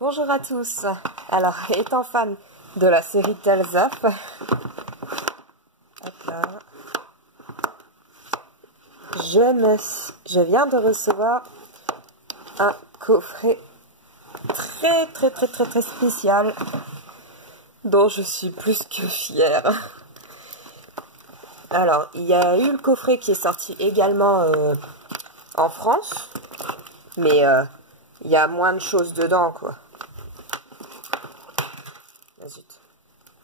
Bonjour à tous. Alors, étant fan de la série Tales of, hop là, je viens de recevoir un coffret très spécial dont je suis plus que fière. Alors, il y a eu le coffret qui est sorti également en France, mais il y a moins de choses dedans, quoi. Ah, zut.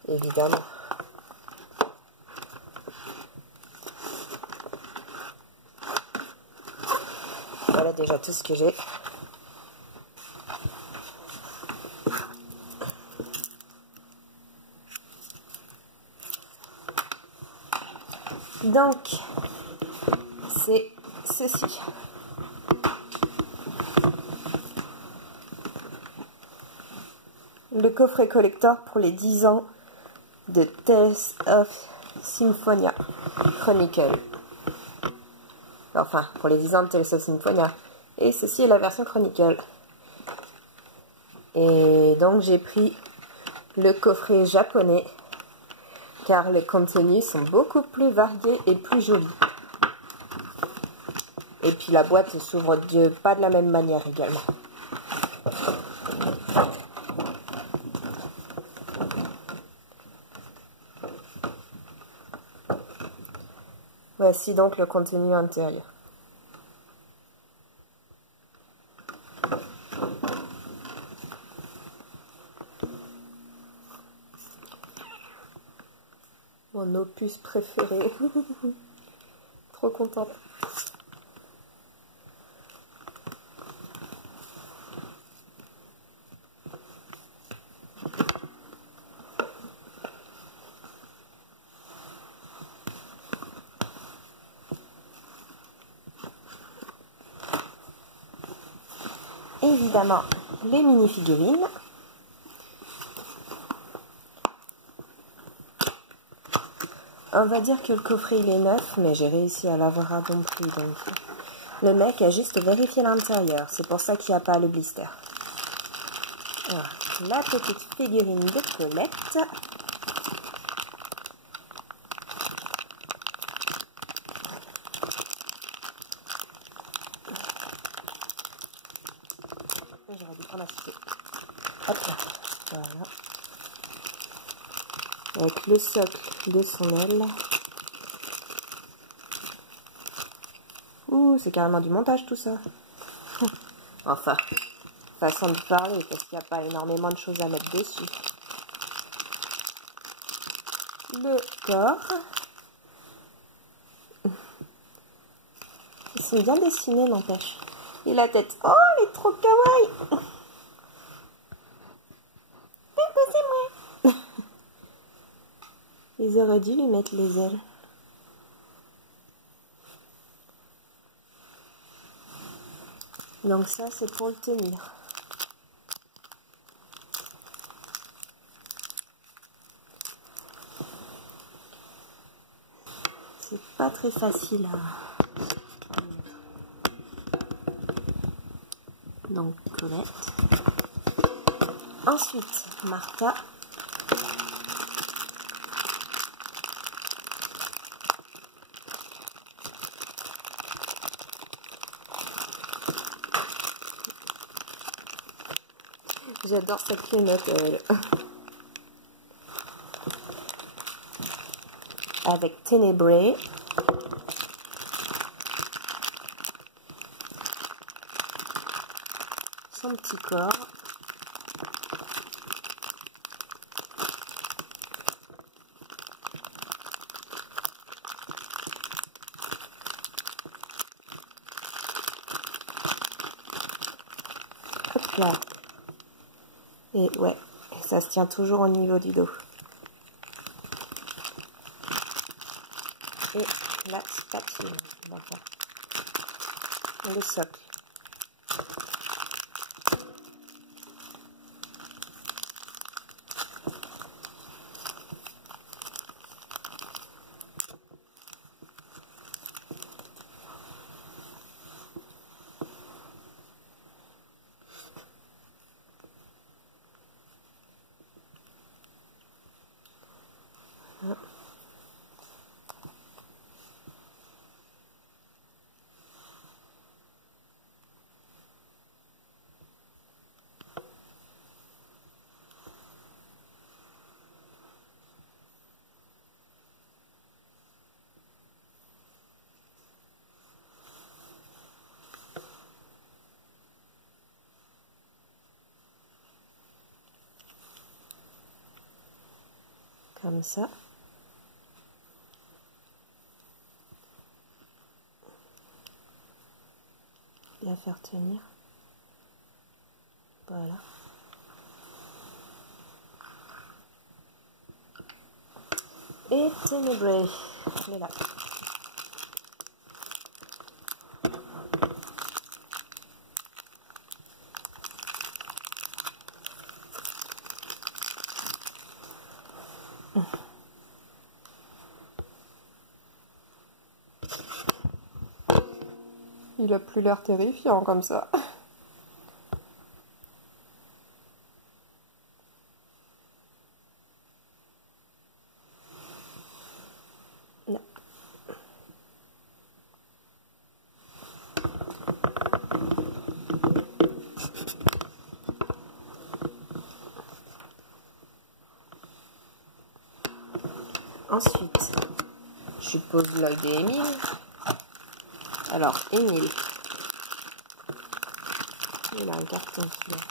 Évidemment. Voilà déjà tout ce que j'ai. Donc, c'est ceci. Le coffret collector pour les 10 ans de Tales of Symphonia Chronicle. Enfin, pour les 10 ans de Tales of Symphonia. Et ceci est la version Chronicle. Et donc j'ai pris le coffret japonais, car les contenus sont beaucoup plus variés et plus jolis. Et puis la boîte s'ouvre pas de la même manière également. Voici donc le contenu intérieur. Mon opus préféré. Trop contente. Évidemment, les mini-figurines. On va dire que le coffret il est neuf, mais j'ai réussi à l'avoir à bon prix. Donc le mec a juste vérifié l'intérieur. C'est pour ça qu'il n'y a pas le blister. Alors, la petite figurine de Colette. J'aurais dû prendre la cité. Hop là. Voilà. Avec le socle de son aile. Ouh, c'est carrément du montage tout ça. Enfin, façon de parler, parce qu'il n'y a pas énormément de choses à mettre dessus. Le corps. Ils sont bien dessinés, n'empêche. Et la tête. Oh, elle est trop kawaii. C'est moi. Ils auraient dû lui mettre les ailes. Donc ça, c'est pour le tenir. C'est pas très facile à... Donc Colette. Ensuite, Martha. J'adore cette clénote, elle. Avec Ténébré. Son petit corps. Hop là. Et ouais, ça se tient toujours au niveau du dos. Et la spatule, d'accord. Le socle. comme ça. La faire tenir. Voilà. Et Ténébré, elle est là. Il a plus l'air terrifiant comme ça. Non. Ensuite, je pose l'œil d'Émile. Alors, Émile. Il a un carton celui-là.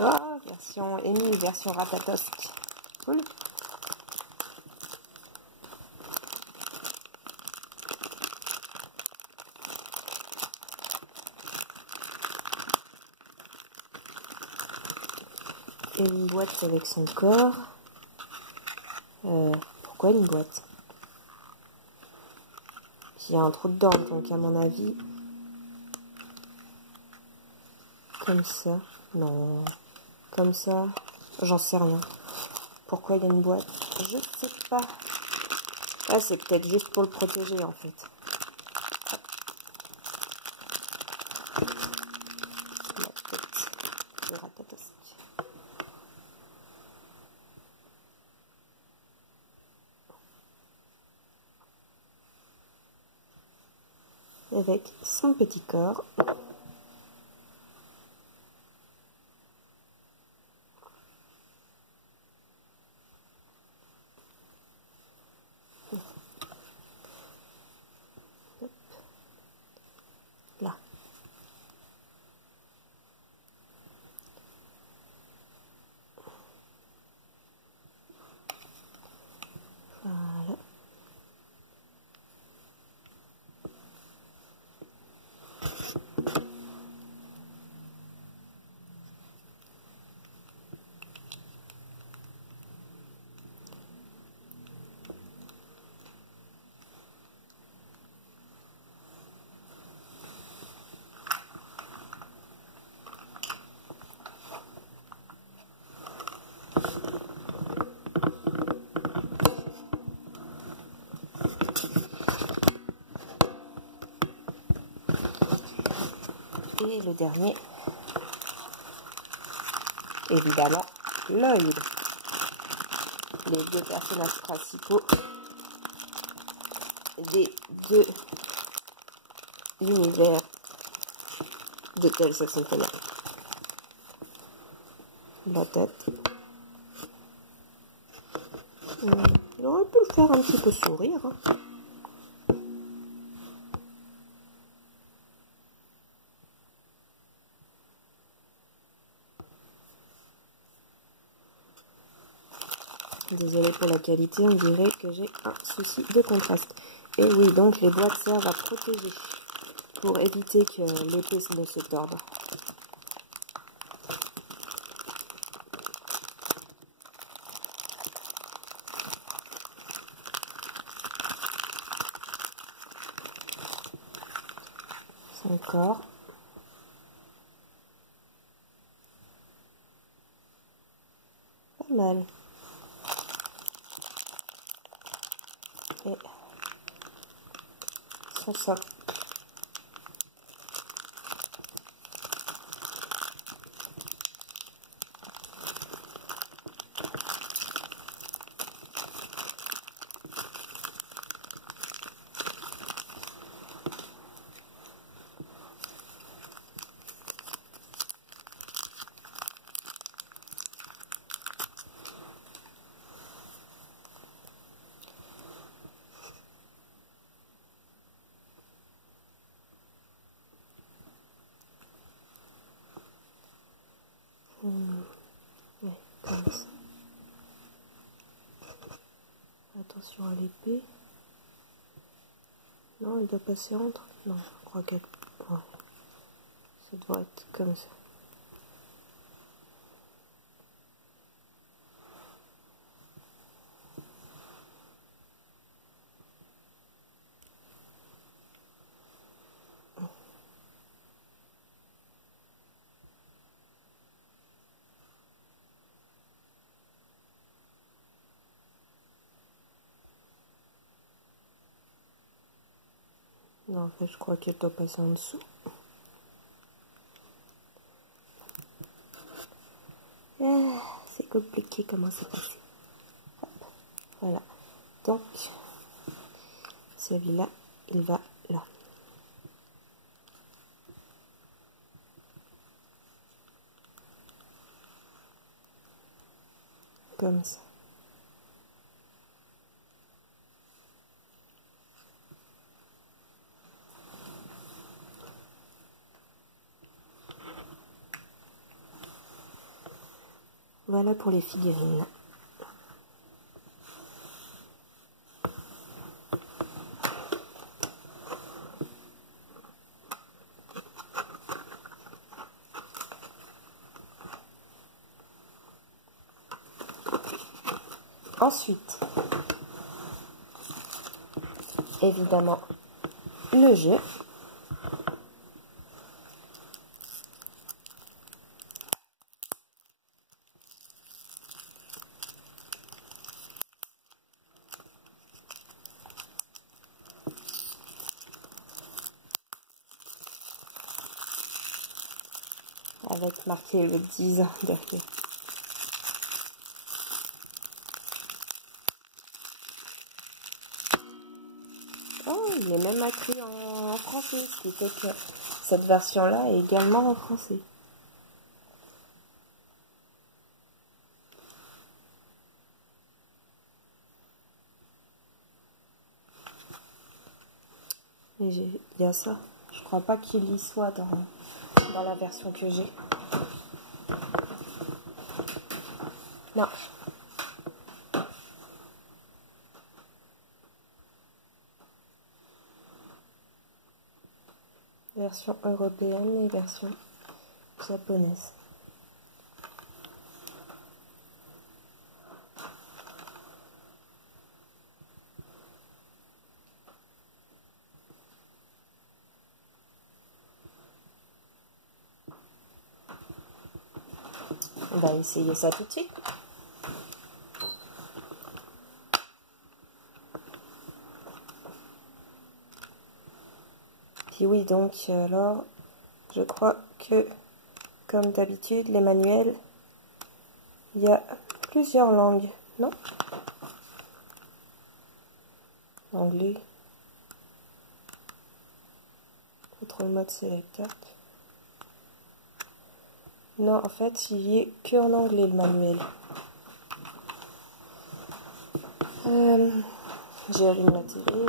Ah, version Émile, version Ratatosque. Cool. Et une boîte avec son corps. Pourquoi une boîte? Il y a un trou dedans, donc à mon avis... Comme ça. Non. Comme ça. J'en sais rien. Pourquoi il y a une boîte? Je sais pas. Ah, c'est peut-être juste pour le protéger, en fait. La tête de Ratatosque. Avec son petit corps. Hop. Là. Voilà. Et le dernier, évidemment, Lloyd. Les deux personnages principaux des deux univers de Tales of Symphonia. La tête. Il aurait pu le faire un petit peu sourire. Hein. Désolée pour la qualité, on dirait que j'ai un souci de contraste. Et oui, donc les boîtes servent à protéger pour éviter que l'épée ne se torde. Son corps. Pas mal. Et son socle. Comme ça. Attention à l'épée. Non, il doit passer entre. Non, je crois qu'elle... Ouais. Ça doit être comme ça. Non, en fait, je crois qu'elle doit passer en dessous. Ah, c'est compliqué comment c'est passé. Hop, voilà. Donc, celui-là, il va là. Comme ça. Voilà pour les figurines. Ensuite, évidemment, le jeu. Avec marqué le 10 ans derrière. Oh, il est même écrit en français, ce qui fait que cette version-là est également en français. Et il y a ça. Je crois pas qu'il y soit dans la version que j'ai. Non. Version européenne et version japonaise. On va essayer ça tout de suite. Puis oui, donc, alors, je crois que, comme d'habitude, les manuels, il y a plusieurs langues, non? Anglais. Contrôle mode selector. Non, en fait, il y est que en anglais, le manuel. J'allume la télé.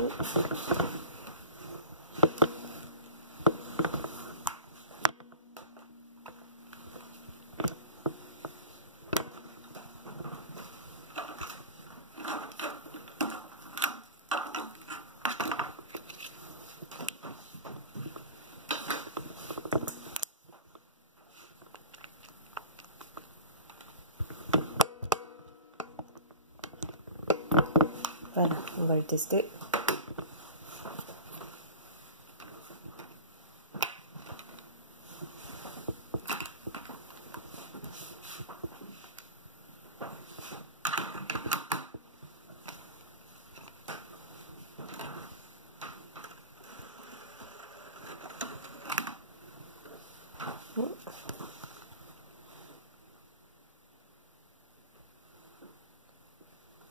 Voilà, on va le tester.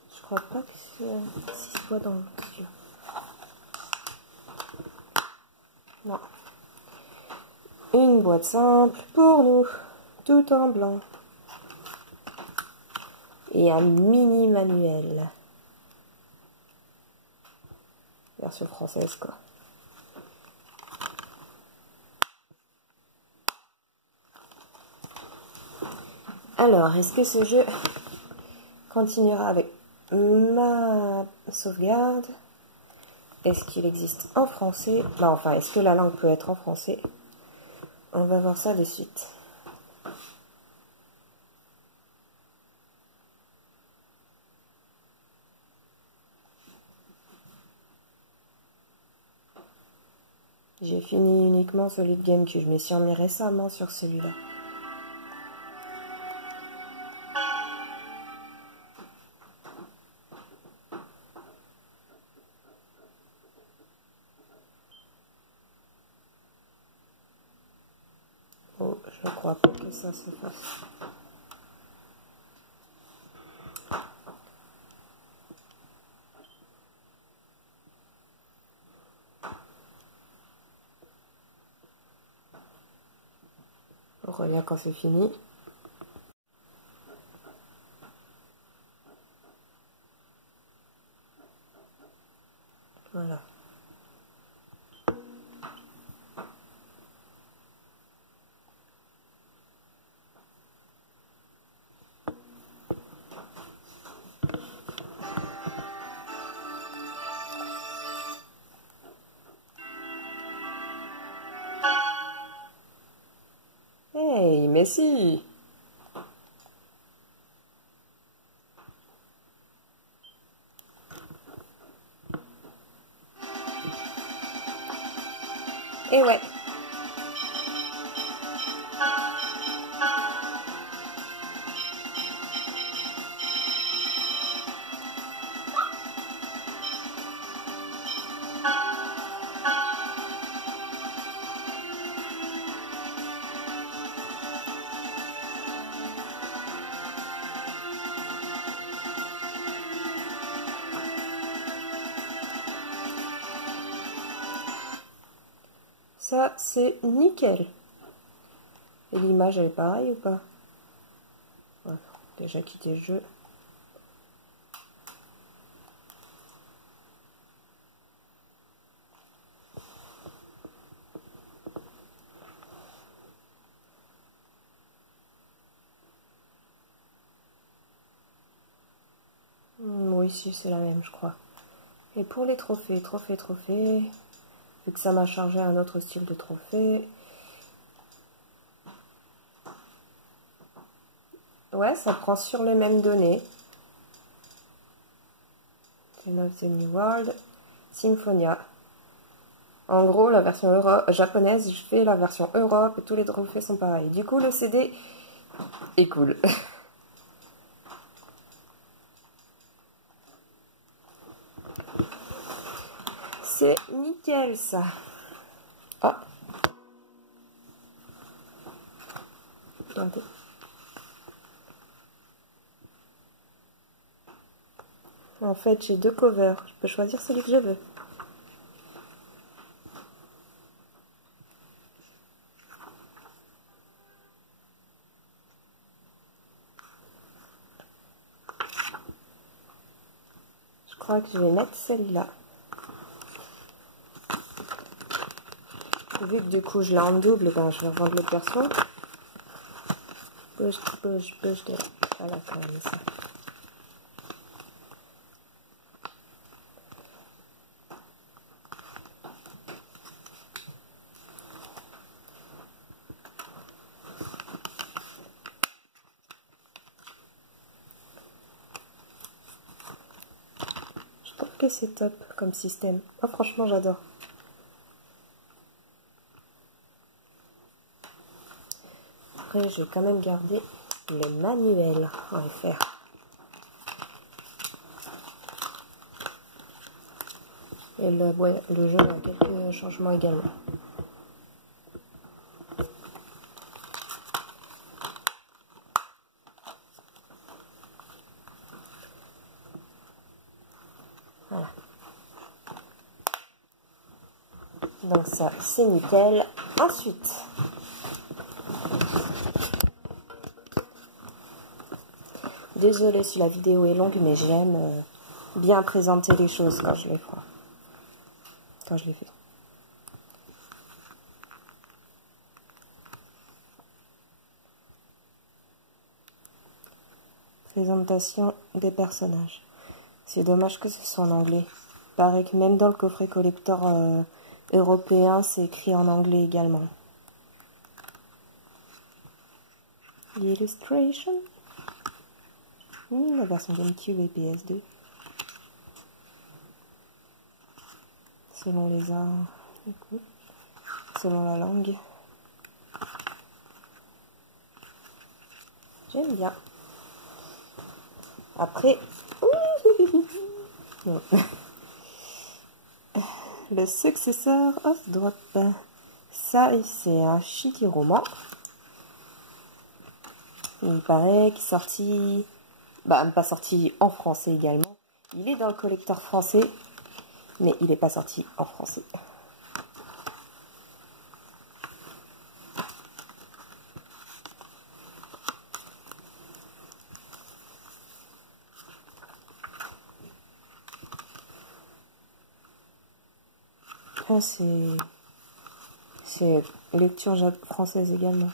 Je crois pas que c'est soit dans le tuyau. Non. Une boîte simple pour nous, tout en blanc. Et un mini manuel. Version française, quoi. Alors, est-ce que ce jeu continuera avec ma sauvegarde? Est-ce qu'il existe en français? Bah, enfin, est-ce que la langue peut être en français? On va voir ça de suite. J'ai fini uniquement celui de GameCube. Je me suis remis récemment sur celui-là. Oh, je crois pas que ça se fasse. On revient quand c'est fini. Voilà. Hey, mais si! Et ouais. Ça, c'est nickel. Et l'image, elle est pareille ou pas? Voilà, déjà quitté le jeu. Oui, si, c'est la même, je crois. Et pour les trophées, vu que ça m'a chargé un autre style de trophée. Ouais, ça prend sur les mêmes données. Ten of the New World, Symphonia. En gros, la version japonaise, je fais la version Europe et tous les trophées sont pareils. Du coup, le CD est cool. C'est nickel, ça. Ah. Regardez. En fait, j'ai deux covers. Je peux choisir celui que je veux. Je crois que je vais mettre celle-là. Vu que du coup je l'ai en double, ben, je vais revendre l'autre version. Bouge de là. Voilà, quand même ça. Je trouve que c'est top comme système. Oh, franchement, j'adore. Après, je vais quand même garder le manuel en FR. Et le jeu a quelques changements également. Voilà. Donc ça, c'est nickel. Ensuite, désolée si la vidéo est longue, mais j'aime bien présenter les choses quand je les fais. Quand je les fais. présentation des personnages. C'est dommage que ce soit en anglais. Il paraît que même dans le coffret collector européen, c'est écrit en anglais également. Illustration. La version GameCube et PS2. Selon les arts, écoute, selon la langue. J'aime bien. Après, le successeur of Drop. Ça, c'est un shitty roman. Il paraît qu'il est sorti, pas sorti en français également. Il est dans le collecteur français, mais il n'est pas sorti en français. Ah, c'est lecture française également.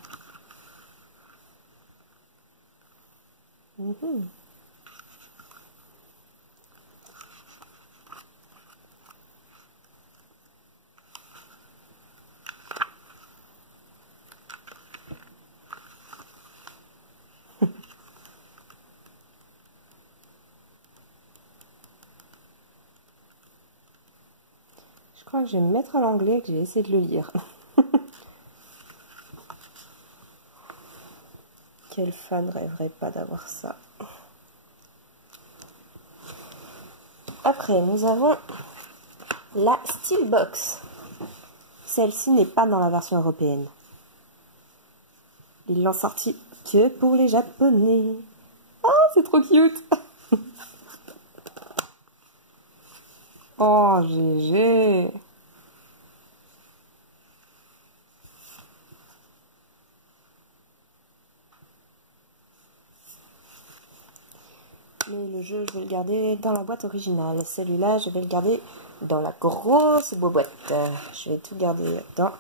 Je crois que je vais me mettre à l'anglais et que j'ai essayé de le lire. Quel fan rêverait pas d'avoir ça? Après, nous avons la Steelbox. Celle-ci n'est pas dans la version européenne. Ils l'ont sortie que pour les Japonais. Oh, c'est trop cute! Oh, GG! Mais le jeu, je vais le garder dans la boîte originale. Celui-là, je vais le garder dans la grosse boîte. Je vais tout garder dans...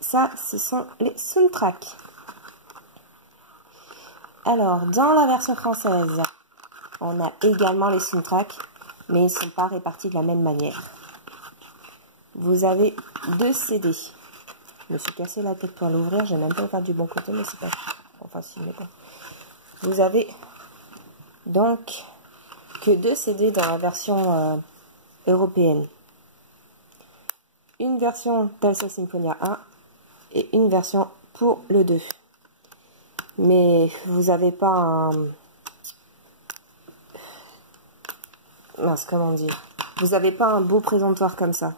Ça, ce sont les soundtracks. Alors, dans la version française, on a également les soundtracks, mais ils ne sont pas répartis de la même manière. Vous avez 2 CD. Je me suis cassé la tête pour l'ouvrir, j'ai même pas fait du bon côté, mais c'est pas facile, mais bon. Vous avez donc que 2 CD dans la version européenne. Une version Tales of Symphonia 1 et une version pour le 2. Mais vous n'avez pas un... Mince, comment dire? Vous n'avez pas un beau présentoir comme ça.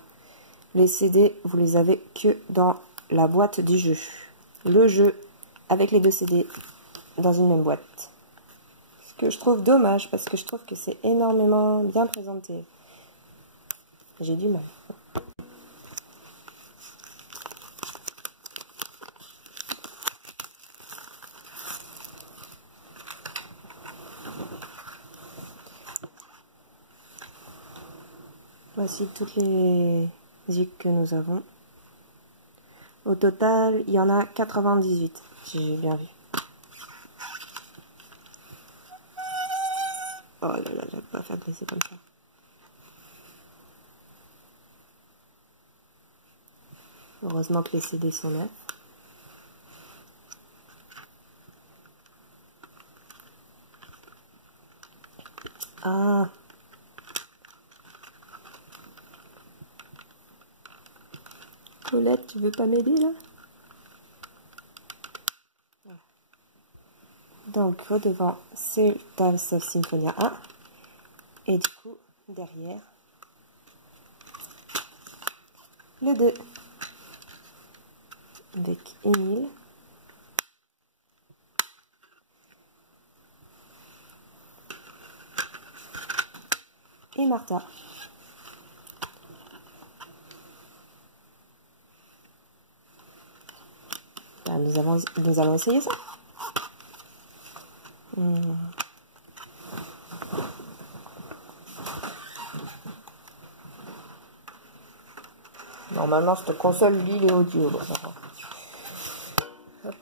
Les CD, vous les avez que dans la boîte du jeu. Le jeu avec les 2 CD dans une même boîte. Ce que je trouve dommage parce que je trouve que c'est énormément bien présenté. J'ai du mal. Voici toutes les zips que nous avons. Au total, il y en a 98, si j'ai bien vu. Oh là là, je vais pas faire glisser comme ça. Heureusement que les CD sont neufs. Ah! Colette, tu veux pas m'aider là? Voilà. Donc, au devant, c'est Tales of Symphonia 1. Et du coup, derrière, le 2. Avec Émile. Et Martha. Là, nous allons essayer ça. Normalement, cette console lit les audios. Bon, ça va. Hop.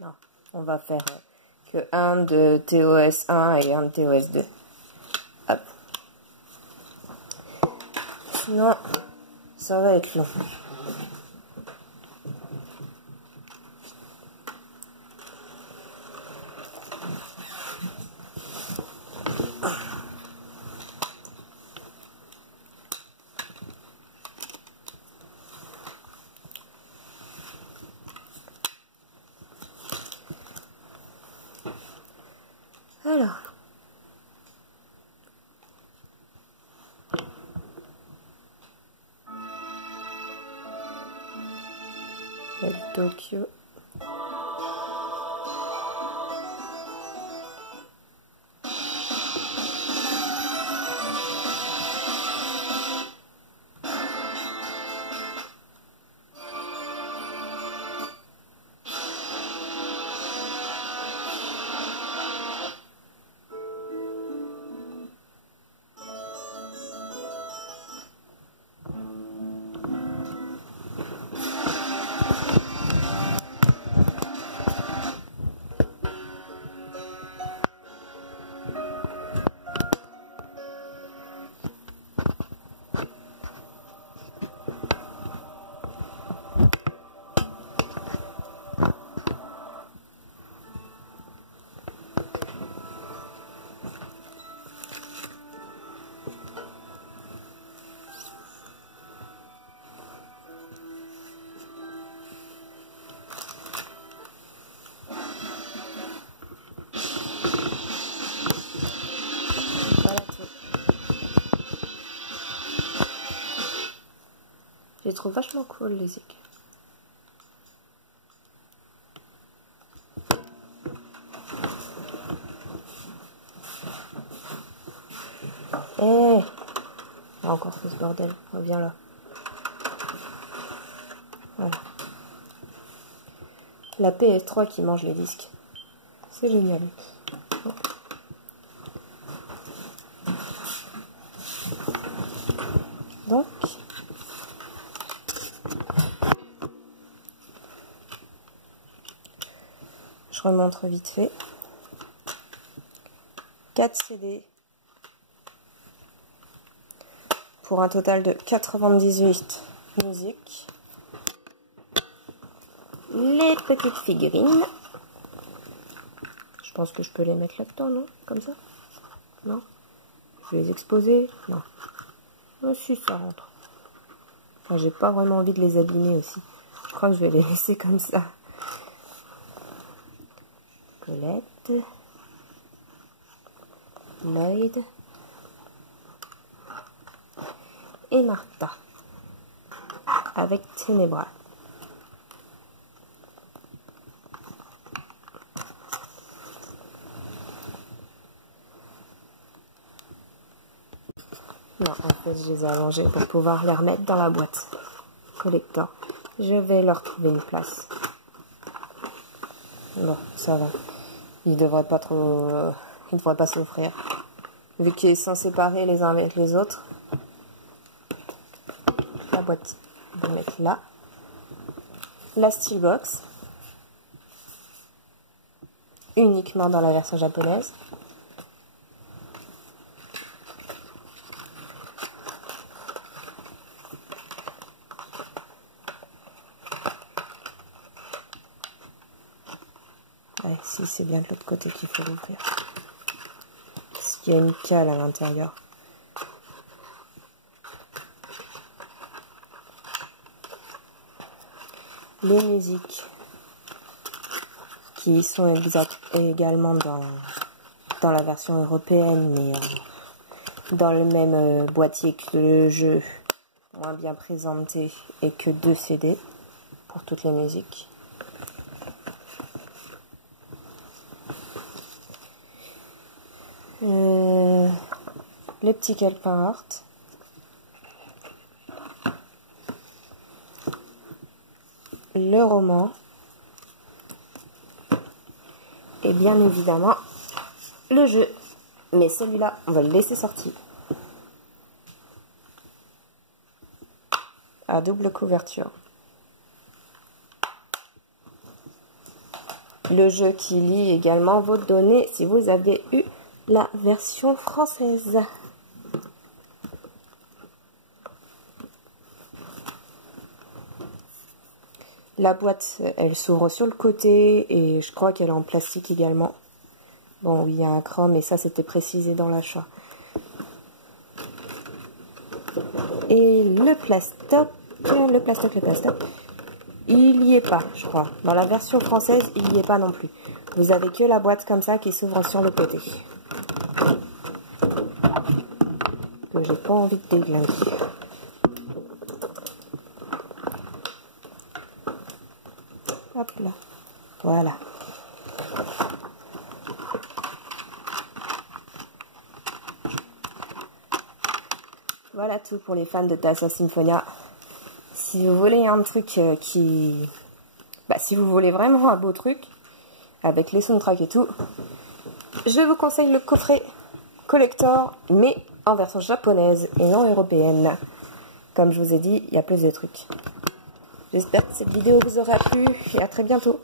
Non, on va faire que un de TOS 1 et un de TOS 2. Hop. Sinon, ça va être long. Alors, il y a le Tokyo. Je les trouve vachement cool, les zik. Eh, on a encore fait ce bordel. Reviens là. Voilà. La PS3 qui mange les disques. C'est génial. Donc, je remontre vite fait. 4 CD pour un total de 98 musiques. Les petites figurines. Je pense que je peux les mettre là-dedans, non? Comme ça? Non? Je vais les exposer? Non. Oh, si, ça rentre. Enfin, j'ai pas vraiment envie de les abîmer aussi. Je crois que je vais les laisser comme ça. Colette. Lloyd. Et Martha. Avec Ténébra. Non, en fait, je les ai allongés pour pouvoir les remettre dans la boîte collector. Je vais leur trouver une place. Bon, ça va. Ils devraient pas trop... ils devraient pas souffrir. Vu qu'ils sont séparés les uns avec les autres. La boîte, on va mettre là. La Steelbox. Uniquement dans la version japonaise. Ouais, si, c'est bien de l'autre côté qu'il faut l'ouvrir. Parce qu'il y a une cale à l'intérieur. Les musiques qui sont également dans la version européenne, mais dans le même boîtier que le jeu, moins bien présenté, et que 2 CD pour toutes les musiques. Le petit calepin art. Le roman. Et bien évidemment, le jeu. Mais celui-là, on va le laisser sortir. À double couverture. Le jeu qui lit également vos données si vous avez eu la version française. La boîte, elle s'ouvre sur le côté et je crois qu'elle est en plastique également. Bon, oui, il y a un chrome et ça, c'était précisé dans l'achat. Et le plastoc, il n'y est pas, je crois. Dans la version française, il n'y est pas non plus. Vous avez que la boîte comme ça qui s'ouvre sur le côté. Que j'ai pas envie de déglinguer. Hop là. Voilà. Voilà tout pour les fans de Tassos Symphonia. Si vous voulez un truc si vous voulez vraiment un beau truc, avec les soundtracks et tout, je vous conseille le coffret collector, mais en version japonaise et non européenne. Comme je vous ai dit, il y a plus de trucs. J'espère que cette vidéo vous aura plu et à très bientôt.